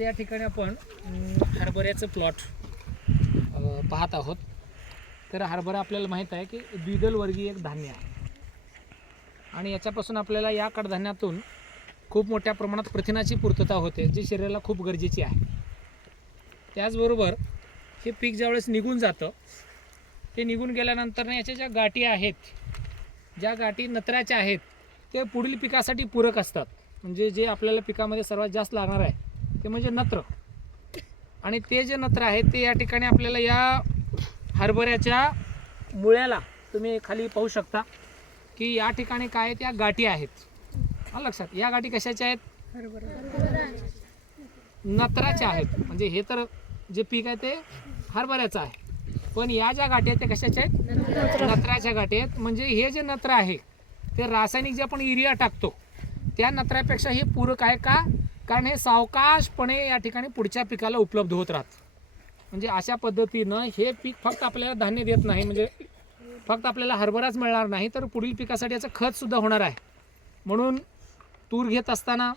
या ठिकाणी आपण हरभऱ्याचं प्लॉट पाहत आहोत. तर हरभरा आपल्याला माहीत आहे की द्विदल वर्गीय एक धान्य आहे. आणि याच्यापासून आपल्याला या कडधान्यातून खूप मोठ्या प्रमाणात प्रथिनाची पूर्तता होते जी शरीराला खूप गरजेची आहे. त्याचबरोबर हे पीक ज्यावेळेस निघून जातं ते निघून गेल्यानंतर ना याच्या ज्या गाठी आहेत ज्या गाठी नत्राच्या आहेत ते पुढील पिकासाठी पूरक असतात. म्हणजे जे आपल्याला पिकामध्ये सर्वात जास्त लागणार आहे ते म्हणजे नत्र. आणि ते जे नत्र आहे ते या ठिकाणी आपल्याला या हरभऱ्याच्या मुळ्याला तुम्ही खाली पाहू शकता की या ठिकाणी काय आहेत या गाठी आहेत. हा लक्षात. या गाठी कशाच्या आहेत? नत्राच्या आहेत. म्हणजे हे तर जे पीक आहे ते हरभऱ्याचं आहे. पण या ज्या गाठी आहेत त्या कशाच्या आहेत? नत्राच्या गाठी आहेत. म्हणजे हे जे नत्र आहे ते रासायनिक जे आपण युरिया टाकतो त्या नत्रापेक्षा हे पूरक आहे का? कारण हे सावकाशपणे या ठिकाणी पुढच्या पिकाला उपलब्ध होत राहतं. म्हणजे अशा पद्धतीनं हे पीक फक्त आपल्याला धान्य देत नाही म्हणजे फक्त आपल्याला हरभराच मिळणार नाही तर पुढील पिकासाठी याचं खतसुद्धा होणार आहे. म्हणून तूर घेत असताना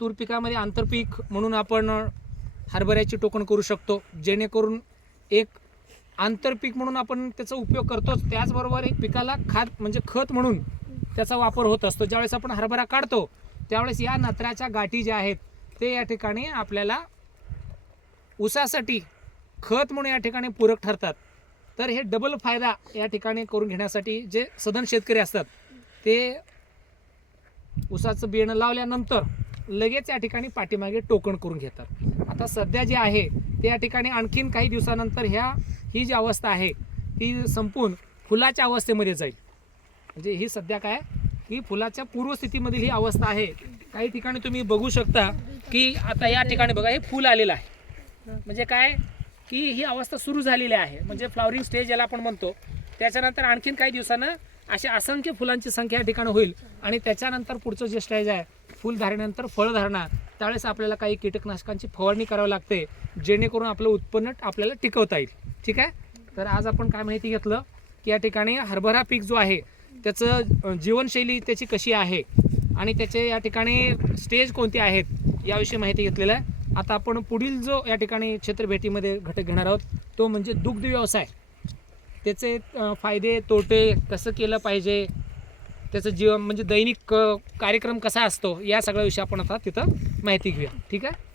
तूर पिकामध्ये आंतरपीक म्हणून आपण हरभऱ्याची टोकण करू शकतो. जेणेकरून एक आंतरपीक म्हणून आपण त्याचा उपयोग करतोच. त्याचबरोबर एक पिकाला खाद म्हणजे खत म्हणून त्याचा वापर होत असतो. ज्यावेळेस आपण हरभरा काढतो त्यावेळेस या नत्राच्या गाठी ज्या आहेत ते या ठिकाणी आपल्याला ऊसासाठी खत म्हणून या ठिकाणी पूरक ठरतात. तर हे डबल फायदा या ठिकाणी करून घेण्यासाठी जे सदन शेतकरी असतात ते ऊसाचं बियाणं लावल्यानंतर लगेच या ठिकाणी पाठीमागे टोकण करून घेतात. आता सध्या जे आहे ते या ठिकाणी आणखीन काही दिवसानंतर ह्या ही जी अवस्था आहे ती संपून फुलाच्या अवस्थेमध्ये जाईल. म्हणजे ही सध्या काय ही फुलाच्या पूर्वस्थितीमधील ही अवस्था आहे. काही ठिकाणी तुम्ही बघू शकता की आता या ठिकाणी बघा हे फुल आलेलं आहे. म्हणजे काय? की ही अवस्था सुरू झालेली आहे. म्हणजे फ्लॉवरिंग स्टेज याला आपण म्हणतो त्याच्यानंतर आणखीन काही दिवसानं अशा असंख्य फुलांची संख्या या ठिकाणी होईल. आणि त्याच्यानंतर पुढचं जे स्टेज आहे फुल धारणेनंतर फळधारणा त्यावेळेस आपल्याला काही कीटकनाशकांची फवारणी करावी लागते जेणेकरून आपलं उत्पन्न आपल्याला टिकवता येईल. ठीक आहे? तर आज आपण काय माहिती घेतलं? की या ठिकाणी हरभरा पीक जो आहे त्याचं जीवनशैली त्याची कशी आहे आणि त्याचे या ठिकाणी स्टेज कोणते आहेत याविषयी माहिती घेतलेलं आहे. आता आपण पुढील जो या ठिकाणी क्षेत्रभेटीमध्ये घटक घेणार आहोत तो म्हणजे दुग्ध व्यवसाय. त्याचे फायदे तोटे कसं केलं पाहिजे त्याचं जीवन म्हणजे दैनिक कार्यक्रम कसा असतो या सगळ्या विषयी आपण आता तिथं माहिती घेऊया. ठीक आहे?